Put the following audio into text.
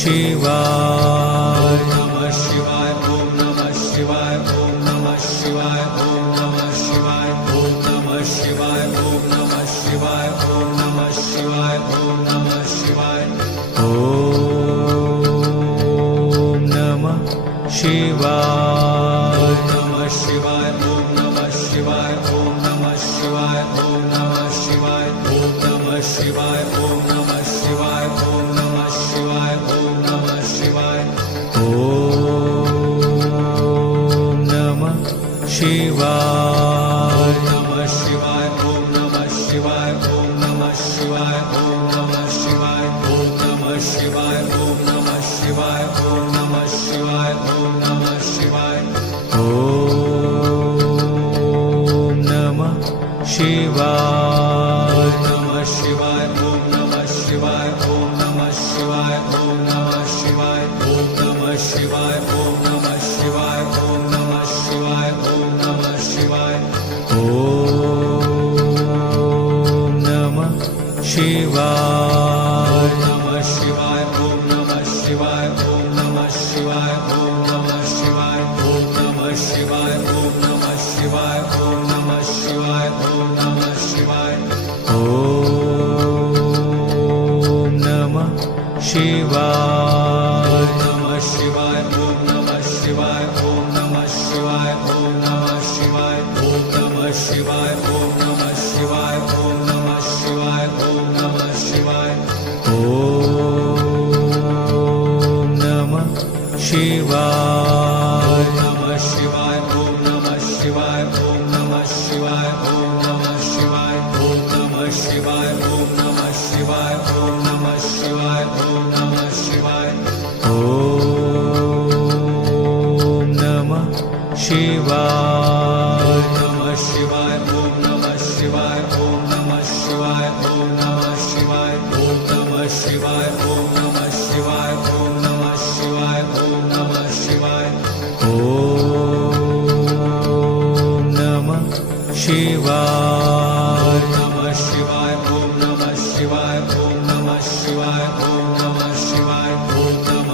शिवाय नमः शिवाय ओम नमः शिवाय ओम नमः शिवाय ओम नमः शिवाय ओम नमः शिवाय ओम नमः शिवाय ओम नमः शिवाय ओम नमः शिवाय ओम नमः शिवाय नमः शिवाय ओम नमः शिवाय ओम नमः शिवाय ओम नमः शिवाय ओम नमः शिवाय ओम नमः शिवाय ओम नमः शिवाय ओम नमः शिवाय ओम नमः शिवाय नमः शिवाय ओम नमः शिवाय ओम नमः शिवाय ओम नमः शिवाय ओम नमः शिवाय ओम नमः शिवाय ओम नमः शिवाय ओम नमः शिवाय ओम नमः शिवाय नमः शिवाय ओम नमः शिवाय ओम नमः शिवाय ओम नमः शिवाय ओम नमः शिवाय ओम नमः शिवाय ओम नमः शिवाय ओम नमः शिवाय ओम नमः शिवाय नमः शिवाय ओम नमः शिवाय ओम नमः शिवाय ओम नमः शिवाय ओम नमः शिवाय ओम नमः शिवाय ओम नमः शिवाय ओम नमः शिवाय ओम नमः शिवाय नमः शिवाय ओम नमः शिवाय ओम नमः शिवाय ओम नमः शिवाय ओम नमः शिवाय ओम नमः शिवाय ओम नमः शिवाय ओम नमः शिवाय ओम नमः शिवाय नमः शिवाय ओम नमः शिवाय ओम नमः शिवाय ओम नमः शिवाय ओम नमः शिवाय ओम नमः शिवाय ओम नमः शिवाय ओम नमः शिवाय ओम नमः शिवाय नमः शिवाय ओम नमः शिवाय ओम नमः शिवाय ओम नमः शिवाय ओम नमः शिवाय ओम नमः शिवाय ओम नमः शिवाय ओम नमः शिवाय ओम नमः शिवाय